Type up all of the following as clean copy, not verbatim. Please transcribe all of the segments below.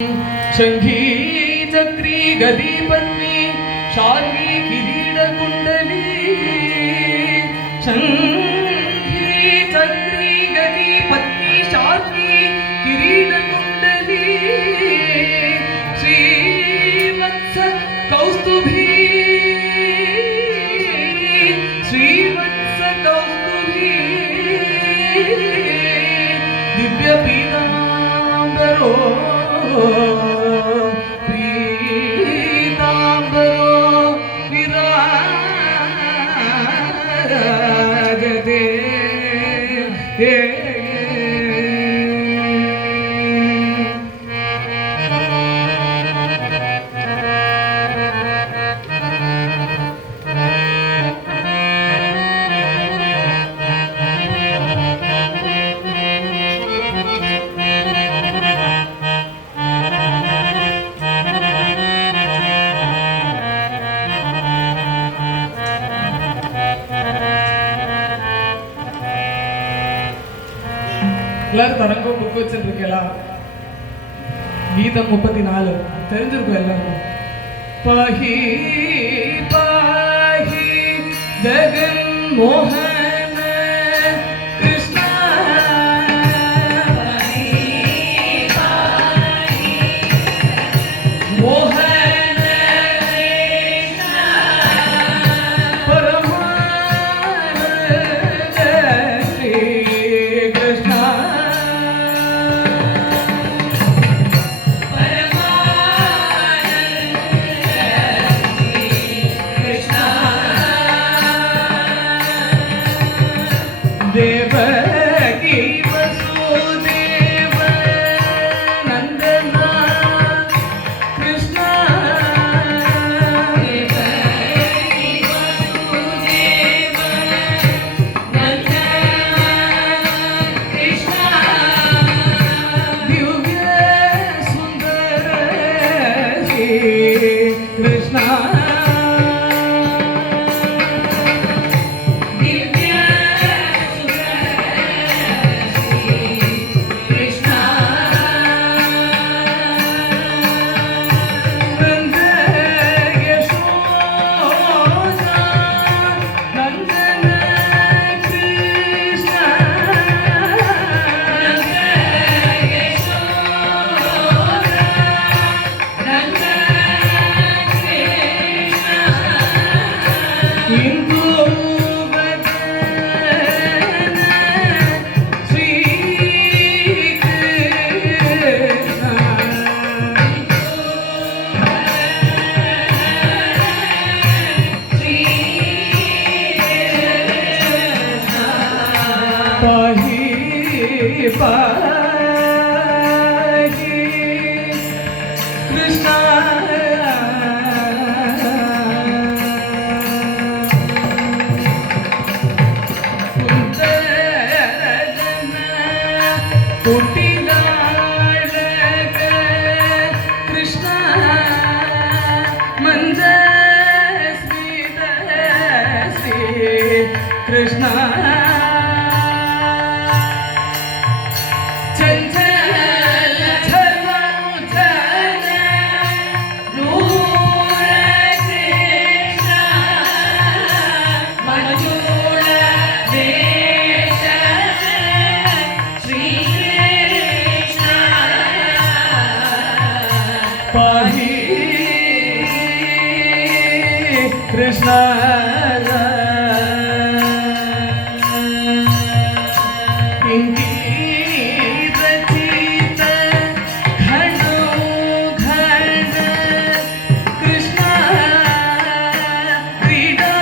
शंखी चक्री गदी पत्नी शार्गी किरीट कुंडली शंखी चक्री गदी पत्नी शार्गी किरीट कुंडली श्रीवत्स कौस्तुभी दिव्य पीतांबरो विराजते எல்லாரும் தரங்கம் புக் வச்சிருக்கீங்களா? கீதம் 34 தெரிஞ்சிருக்கும் எல்லாருக்கும். பாஹி பாஹி ஜெகன் மோகன கிருஷ்ணா பாஹி பாஹி மோகன கிருஷ்ணா பரமானந்த ஸ்ரீ கிருஷ்ணா देवकी वसुदेव नंदना कृष्ण देवकी वसुदेव नंदना कृष्ण दिव्य सुंदर श्री कृष्ण पाही पाही कृष्णा कृष्णा मंद स्मित श्री कृष्णा पाही कृष्ण रचित घनो घन कृष्ण क्रीडा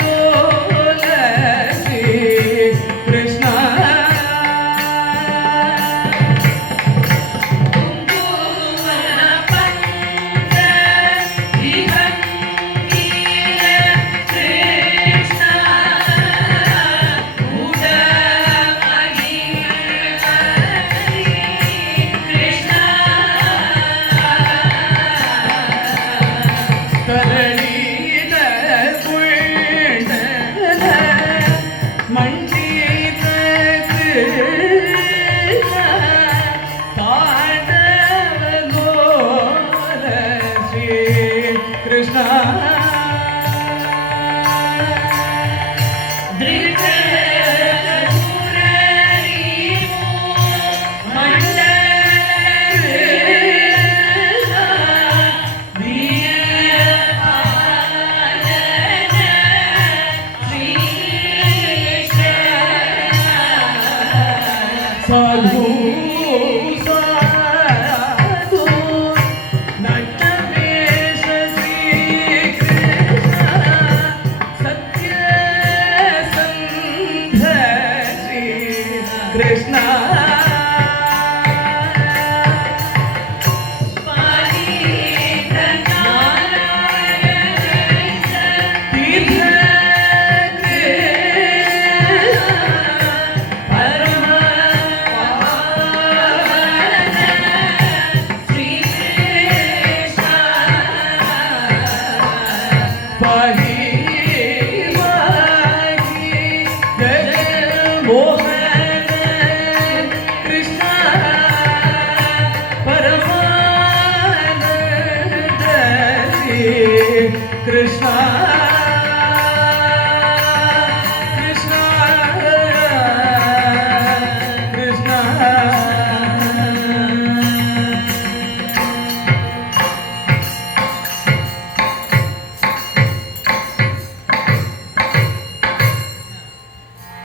लोल श्री कृष्ण कृष्णा साधु साधु नटवेश श्री कृष्ण सत्यसंध श्री कृष्ण Krishna